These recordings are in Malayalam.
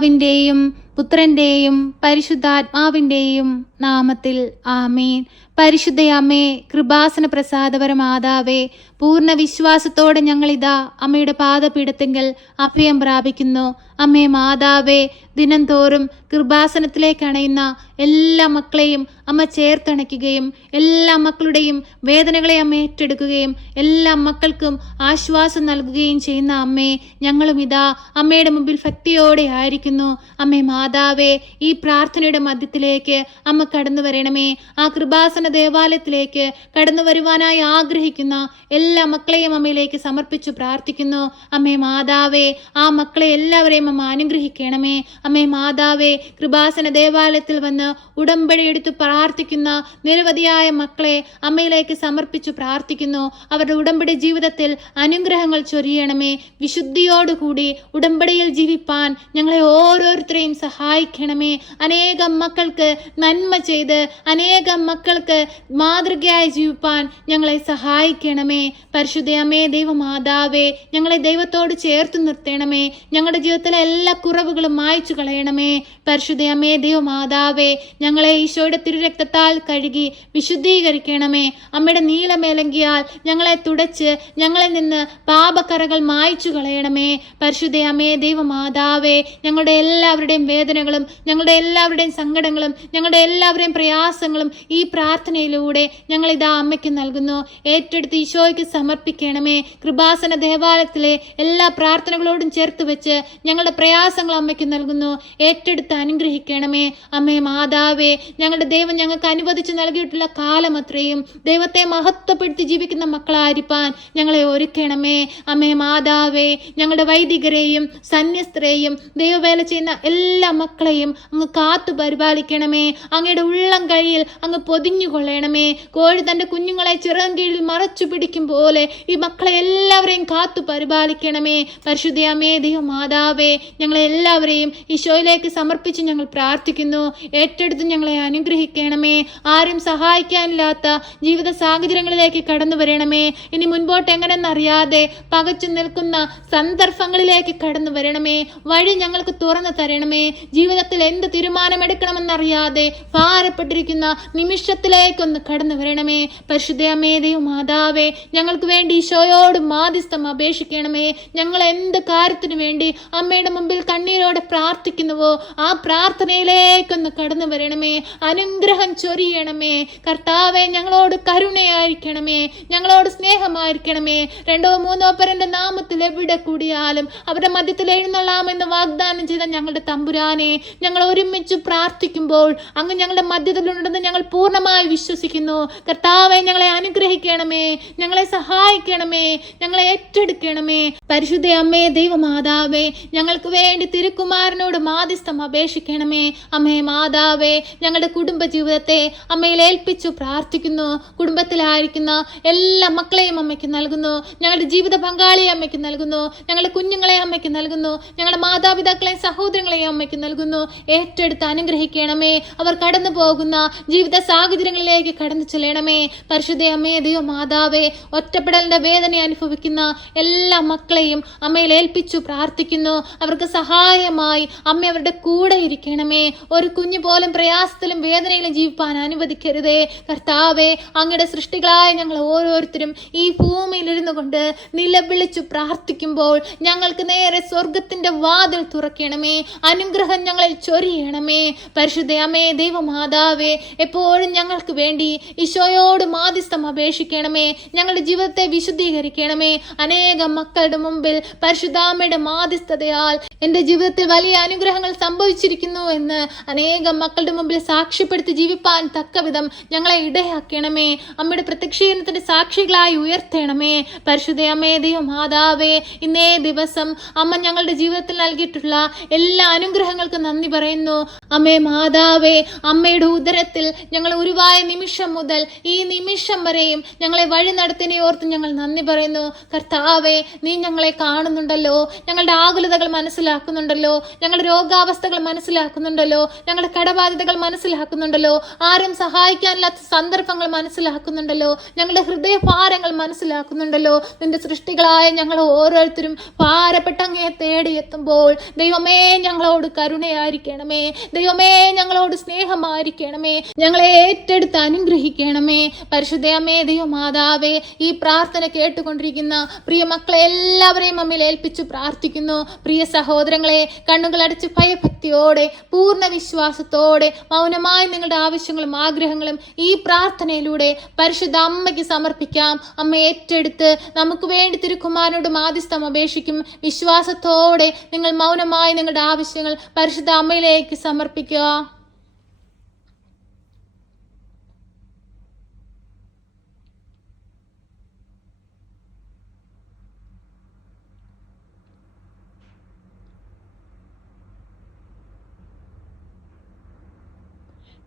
പിതാവിന്റെയും പുത്രന്റെയും പരിശുദ്ധാത്മാവിന്റെയും നാമത്തിൽ ആമേൻ. പരിശുദ്ധയമ്മേ കൃപാസന പ്രസാദപര മാതാവേ പൂർണ വിശ്വാസത്തോടെ ഞങ്ങളിതാ അമ്മയുടെ പാദപീഠത്തെങ്കൽ അഭയം പ്രാപിക്കുന്നു. അമ്മേ മാതാവേ ദിനംതോറും കൃപാസനത്തിലേക്ക് അണയുന്ന എല്ലാ മക്കളെയും അമ്മ ചേർത്തണയ്ക്കുകയും എല്ലാ മക്കളുടെയും വേദനകളെ അമ്മ ഏറ്റെടുക്കുകയും എല്ലാ മക്കൾക്കും ആശ്വാസം നൽകുകയും ചെയ്യുന്ന അമ്മേ ഞങ്ങളും ഇതാ അമ്മയുടെ മുമ്പിൽ ഭക്തിയോടെ ആയിരിക്കുന്നു. അമ്മേ മാതാവേ ഈ പ്രാർത്ഥനയുടെ മധ്യത്തിലേക്ക് അമ്മ കടന്നു വരണമേ ആ കൃപാസന ദേവാലയത്തിലേക്ക് കടന്നു വരുവാനായി ആഗ്രഹിക്കുന്ന എല്ലാ മക്കളെയും അമ്മയിലേക്ക് സമർപ്പിച്ചു പ്രാർത്ഥിക്കുന്നു. അമ്മേ മാതാവേ ആ മക്കളെ എല്ലാവരെയും അമ്മ അനുഗ്രഹിക്കണമേ. അമ്മേ മാതാവേ കൃപാസന ദേവാലയത്തിൽ വന്ന് ഉടമ്പടി എടുത്ത് പ്രാർത്ഥിക്കുന്ന നിരവധിയായ മക്കളെ അമ്മയിലേക്ക് സമർപ്പിച്ചു പ്രാർത്ഥിക്കുന്നു. അവരുടെ ഉടമ്പടി ജീവിതത്തിൽ അനുഗ്രഹങ്ങൾ ചൊരിയണമേ. വിശുദ്ധിയോടുകൂടി ഉടമ്പടിയിൽ ജീവിപ്പാൻ ഞങ്ങളെ ഓരോരുത്തരെയും സഹായിക്കണമേ. അനേകം മക്കൾക്ക് നന്മ ചെയ്ത് അനേകം മക്കൾക്ക് മാതൃകയായി ജീവിപ്പാൻ ഞങ്ങളെ സഹായിക്കണമേ. പരിശുദ്ധ അമ്മേ ദൈവമാതാവേ ഞങ്ങളെ ദൈവത്തോട് ചേർത്ത് നിർത്തണമേ. ഞങ്ങളുടെ ജീവിതത്തിലെ എല്ലാ കുറവുകളും മായ്ച്ചു കളയണമേ. പരിശുദ്ധയമ്മേ ദൈവമാതാവേ ഞങ്ങളെ ഈശോയുടെ തിരുരക്തത്താൽ കഴുകി വിശുദ്ധീകരിക്കണമേ. അമ്മയുടെ നീലമേലങ്കിയാൽ ഞങ്ങളെ തുടച്ച് ഞങ്ങളിൽ നിന്ന് പാപക്കറകൾ മായ്ച്ചു കളയണമേ. പരിശുദ്ധയമ്മേ ദൈവമാതാവേ ഞങ്ങളുടെ എല്ലാവരുടെയും വേദനകളും ഞങ്ങളുടെ എല്ലാവരുടെയും സങ്കടങ്ങളും ഞങ്ങളുടെ എല്ലാവരുടെയും പ്രയാസങ്ങളും ഈ പ്രാർത്ഥനയിലൂടെ ഞങ്ങൾ ഇതാ അമ്മയ്ക്ക് നൽകുന്നു. ഏറ്റെടുത്ത് ഈശോയ്ക്ക് സമർപ്പിക്കണമേ. കൃപാസന ദേവാലയത്തിലെ എല്ലാ പ്രാർത്ഥനകളോടും ചേർത്ത് വെച്ച് ഞങ്ങളുടെ പ്രയാസങ്ങൾ അമ്മയ്ക്ക് നൽകുന്നു. ഏറ്റെടുത്ത് അനുഗ്രഹിക്കണമേ. അമ്മേ മാതാവേ ഞങ്ങളുടെ ദൈവം ഞങ്ങൾക്ക് അനുവദിച്ച് നൽകിയിട്ടുള്ള കാലം അത്രയും. ദൈവത്തെ മഹത്വപ്പെടുത്തി ജീവിക്കുന്ന മക്കളായിരിക്കാൻ ഞങ്ങളെ ഒരുക്കണമേ. അമ്മേ മാതാവേ ഞങ്ങളുടെ വൈദികരെയും സന്യസ്തരെയും ദൈവവേല ചെയ്യുന്ന എല്ലാ മക്കളെയും അങ്ങ് കാത്തു പരിപാലിക്കണമേ. അങ്ങയുടെ ഉള്ളം കഴിയിൽ അങ്ങ് പൊതിഞ്ഞു കൊള്ളണമേ കോഴി തന്റെ കുഞ്ഞുങ്ങളെ ചിറം കീഴിൽ മറച്ചു പിടിക്കും പോലെ ഈ മക്കളെ എല്ലാവരെയും കാത്തു പരിപാലിക്കണമേ. പരിശുദ്ധയമേ ദൈവം മാതാവേ ഞങ്ങളെ എല്ലാവരെയും ഈശോയിലേക്ക് സമർപ്പിച്ച് ഞങ്ങൾ പ്രാർത്ഥിക്കുന്നു. ഏറ്റെടുത്ത് ഞങ്ങളെ അനുഗ്രഹിക്കണമേ. ആരും സഹായിക്കാനില്ലാത്ത ജീവിത സാഹചര്യങ്ങളിലേക്ക് കടന്നു വരണമേ. ഇനി മുൻപോട്ട് എങ്ങനെയെന്നറിയാതെ പകച്ചു നിൽക്കുന്ന സന്ദർഭങ്ങളിലേക്ക് കടന്നു വരണമേ. വഴി ഞങ്ങൾക്ക് തുറന്നു തരണമേ. ജീവിതത്തിൽ എന്ത് തീരുമാനമെടുക്കണമെന്നറിയാതെ ഭാരപ്പെട്ടിരിക്കുന്ന നിമിഷത്തിലേക്കൊന്ന് കടന്നു വരണമേ. പരിശുദ്ധയമേ ദൈവം മാതാവേ ഞങ്ങൾക്ക് വേണ്ടി ഈശോയോട് മാധ്യസ്ഥം അപേക്ഷിക്കണമേ. ഞങ്ങൾ എന്ത് കാര്യത്തിനു വേണ്ടി അമ്മയുടെ മുമ്പിൽ കണ്ണീരോടെ പ്രാർത്ഥിക്കുന്നുവോ ആ പ്രാർത്ഥനയിലേക്കൊന്ന് കടന്നു വരണമേ. അനുഗ്രഹം ചൊരിയണമേ. കർത്താവെ ഞങ്ങളോട് കരുണയായിരിക്കണമേ. ഞങ്ങളോട് സ്നേഹമായിരിക്കണമേ. രണ്ടോ മൂന്നോ പേരന്റെ നാമത്തിൽ എവിടെ കൂടിയാലും അവരുടെ മധ്യത്തിൽ എഴുന്നള്ളാമെന്ന് വാഗ്ദാനം ചെയ്ത ഞങ്ങളുടെ തമ്പുരാനെ ഞങ്ങൾ ഒരുമിച്ച് പ്രാർത്ഥിക്കുമ്പോൾ അങ്ങ് ഞങ്ങളുടെ മധ്യത്തിലുണ്ടെന്ന് ഞങ്ങൾ പൂർണമായി വിശ്വസിക്കുന്നു. കർത്താവെ ഞങ്ങളെ അനുഗ്രഹിക്കണമേ. ഞങ്ങളെ സഹായിക്കണമേ. ഞങ്ങളെ ഏറ്റെടുക്കണമേ. പരിശുദ്ധ അമ്മേ ദൈവമാതാവേ ഞങ്ങൾക്ക് വേണ്ടി തിരുക്കുമാരനോട് മാധ്യസ്ഥം അപേക്ഷിക്കണമേ. അമ്മേ മാതാവേ ഞങ്ങളുടെ കുടുംബജീവിതത്തെ അമ്മയിൽ ഏൽപ്പിച്ചു പ്രാർത്ഥിക്കുന്നു. കുടുംബത്തിലായിരിക്കുന്ന എല്ലാ മക്കളെയും അമ്മയ്ക്ക് നൽകുന്നു. ഞങ്ങളുടെ ജീവിത പങ്കാളിയെ അമ്മയ്ക്ക് നൽകുന്നു. ഞങ്ങളുടെ കുഞ്ഞുങ്ങളെ അമ്മയ്ക്ക് നൽകുന്നു. ഞങ്ങളുടെ മാതാപിതാക്കളെയും സഹോദരങ്ങളെയും അമ്മയ്ക്ക് നൽകുന്നു. ഏറ്റെടുത്ത് അനുഗ്രഹിക്കണമേ. അവർ കടന്നു പോകുന്ന ജീവിത സാഹചര്യങ്ങളിലേക്ക് കടന്നു ചെല്ലണമേ. പരിശുദ്ധ അമ്മേ ദൈവ മാതാവേ ഒറ്റപ്പെടലിന്റെ വേദന അനുഭവിക്കുന്ന എല്ലാ മക്കളെയും അമ്മയിൽ ഏൽപ്പിച്ചു പ്രാർത്ഥിക്കുന്നു. അവർക്ക് സഹായമായി അമ്മ അവരുടെ കൂടെ ഇരിക്കണമേ. ഒരു കുഞ്ഞു പോലും പ്രയാസത്തിലും വേദനയിലും ജീവിപ്പാൻ അനുവദിക്കരുതേ. കർത്താവേ അങ്ങയുടെ സൃഷ്ടികളായ ഞങ്ങൾ ഓരോരുത്തരും ഈ ഭൂമിയിൽ ഇരുന്നു കൊണ്ട് നിലവിളിച്ചു പ്രാർത്ഥിക്കുമ്പോൾ ഞങ്ങൾക്ക് നേരെ സ്വർഗത്തിന്റെ വാതിൽ തുറക്കണമേ. അനുഗ്രഹം ഞങ്ങളിൽ ചൊരിയണമേ. പരിശുദ്ധ അമ്മേ ദൈവമാതാവേ എപ്പോഴും ഞങ്ങൾക്ക് വേണ്ടി ഈശോയോട് മാധ്യസ്ഥം അപേക്ഷിക്കണമേ. ഞങ്ങളുടെ ജീവിതത്തെ വിശുദ്ധീകരിക്കണമേ. അനേകം മക്കളുടെ മുമ്പിൽ പരിശുദ്ധാമയുടെ മാധ്യസ്ഥതയാൽ എന്റെ ജീവിതത്തിൽ വലിയ അനുഗ്രഹങ്ങൾ സംഭവിച്ചിരിക്കുന്നു എന്ന് അനേകം മക്കളുടെ മുമ്പിൽ സാക്ഷ്യപ്പെടുത്തി ജീവിപ്പാൻ തക്കവിധം ഞങ്ങളെ ഇടയാക്കണമേ. അമ്മയുടെ പ്രത്യക്ഷീകരണത്തിന്റെ സാക്ഷികളായി ഉയർത്തണമേ. പരിശുദ്ധ അമ്മേ മാതാവേ ഇന്നേ ദിവസം അമ്മ ഞങ്ങളുടെ ജീവിതത്തിൽ നൽകിയിട്ടുള്ള എല്ലാ അനുഗ്രഹങ്ങൾക്കും നന്ദി പറയുന്നു. അമ്മേ മാതാവേ അമ്മയുടെ ഉദരത്തിൽ ഞങ്ങൾ ഉരുവായ നിമിഷം മുതൽ ഈ നിമിഷം വരെയും ഞങ്ങളെ വഴി നടത്തിനെ ഓർത്ത് ഞങ്ങൾ നന്ദി പറയുന്നു. കർത്താവേ നീ ഞങ്ങളെ കാണുന്നുണ്ടല്ലോ. ഞങ്ങളുടെ ആകുലതകൾ മനസ്സിലാക്കി മനസ്സിലാക്കുന്നുണ്ടല്ലോ? ഞങ്ങളുടെ രോഗാവസ്ഥകൾ മനസ്സിലാക്കുന്നുണ്ടല്ലോ? ഞങ്ങളുടെ കടബാധ്യതകൾ മനസ്സിലാക്കുന്നുണ്ടല്ലോ? ആരും സഹായിക്കാനില്ലാത്ത സന്ദർഭങ്ങൾ മനസ്സിലാക്കുന്നുണ്ടല്ലോ? ഞങ്ങളുടെ ഹൃദയഭാരങ്ങൾ മനസ്സിലാക്കുന്നുണ്ടല്ലോ? നിന്റെ സൃഷ്ടികളായ ഞങ്ങൾ ഓരോരുത്തരും ഭാരപ്പെട്ട അങ്ങയെ തേടിയെത്തുമ്പോൾ ദൈവമേ ഞങ്ങളോട് കരുണയായിരിക്കണമേ. ദൈവമേ ഞങ്ങളോട് സ്നേഹമായിരിക്കണമേ. ഞങ്ങളെ ഏറ്റെടുത്ത് അനുഗ്രഹിക്കണമേ. പരിശുദ്ധയമേ ദൈവമാതാവേ ഈ പ്രാർത്ഥന കേട്ടുകൊണ്ടിരിക്കുന്ന പ്രിയ മക്കളെ എല്ലാവരെയും അമ്മയിൽ ഏൽപ്പിച്ചു പ്രാർത്ഥിക്കുന്നു. പ്രിയ സഹോദരങ്ങളെ കണ്ണുകളടച്ച് ഭയഭക്തിയോടെ പൂർണ വിശ്വാസത്തോടെ മൗനമായി നിങ്ങളുടെ ആവശ്യങ്ങളും ആഗ്രഹങ്ങളും ഈ പ്രാർത്ഥനയിലൂടെ പരിശുദ്ധ അമ്മയ്ക്ക് സമർപ്പിക്കാം. അമ്മ ഏറ്റെടുത്ത് നമുക്ക് വേണ്ടി തിരുക്കുമാരനോട് മാധ്യസ്ഥം അപേക്ഷിക്കും. വിശ്വാസത്തോടെ നിങ്ങൾ മൗനമായി നിങ്ങളുടെ ആവശ്യങ്ങൾ പരിശുദ്ധ അമ്മയിലേക്ക് സമർപ്പിക്കുക.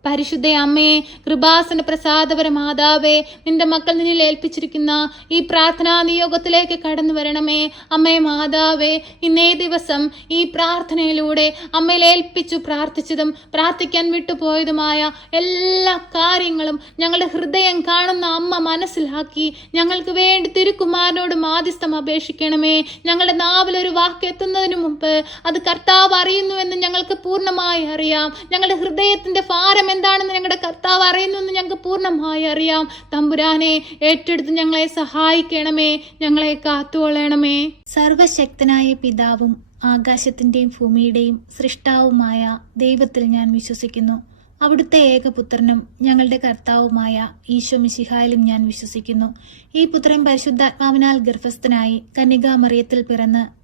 പരിശുദ്ധ അമ്മേ കൃപാസന പ്രസാദപര മാതാവേ നിന്റെ മക്കൾ നിന്നിൽ ഏൽപ്പിച്ചിരിക്കുന്ന ഈ പ്രാർത്ഥനാ നിയോഗത്തിലേക്ക് കടന്നു വരണമേ. അമ്മേ മാതാവേ ഇന്നേ ദിവസം ഈ പ്രാർത്ഥനയിലൂടെ അമ്മയിൽ ഏൽപ്പിച്ചു പ്രാർത്ഥിച്ചതും പ്രാർത്ഥിക്കാൻ വിട്ടുപോയതുമായ എല്ലാ കാര്യങ്ങളും ഞങ്ങളുടെ ഹൃദയം കാണുന്ന അമ്മ മനസ്സിലാക്കി ഞങ്ങൾക്ക് വേണ്ടി തിരുക്കുമാരനോട് മാധ്യസ്ഥം അപേക്ഷിക്കണമേ. ഞങ്ങളുടെ നാവിലൊരു വാക്ക് എത്തുന്നതിന് മുമ്പ് അത് കർത്താവ് അറിയുന്നുവെന്ന് ഞങ്ങൾക്ക് പൂർണമായി അറിയാം. ഞങ്ങളുടെ ഹൃദയത്തിന്റെ ഭാരം എന്താണെന്ന് ഞങ്ങളുടെ കർത്താവ് അറിയുന്നെന്ന് ഞങ്ങൾക്ക് പൂർണമായി അറിയാം. തമ്പുരാനെ ഏറ്റെടുത്ത് ഞങ്ങളെ സഹായിക്കണമേ ഞങ്ങളെ കാത്തുകൊള്ളണമേ. സർവശക്തനായ പിതാവും ആകാശത്തിന്റെയും ഭൂമിയുടെയും സൃഷ്ടാവുമായ ദൈവത്തിൽ ഞാൻ വിശ്വസിക്കുന്നു. അവിടുത്തെ ഏകപുത്രനും ഞങ്ങളുടെ കർത്താവുമായ ഈശോ മിശിഹായിലും ഞാൻ വിശ്വസിക്കുന്നു. ഈ പുത്രൻ പരിശുദ്ധാത്മാവിനാൽ ഗർഭസ്ഥനായി കന്യകാമറിയത്തിൽ പിറന്ന്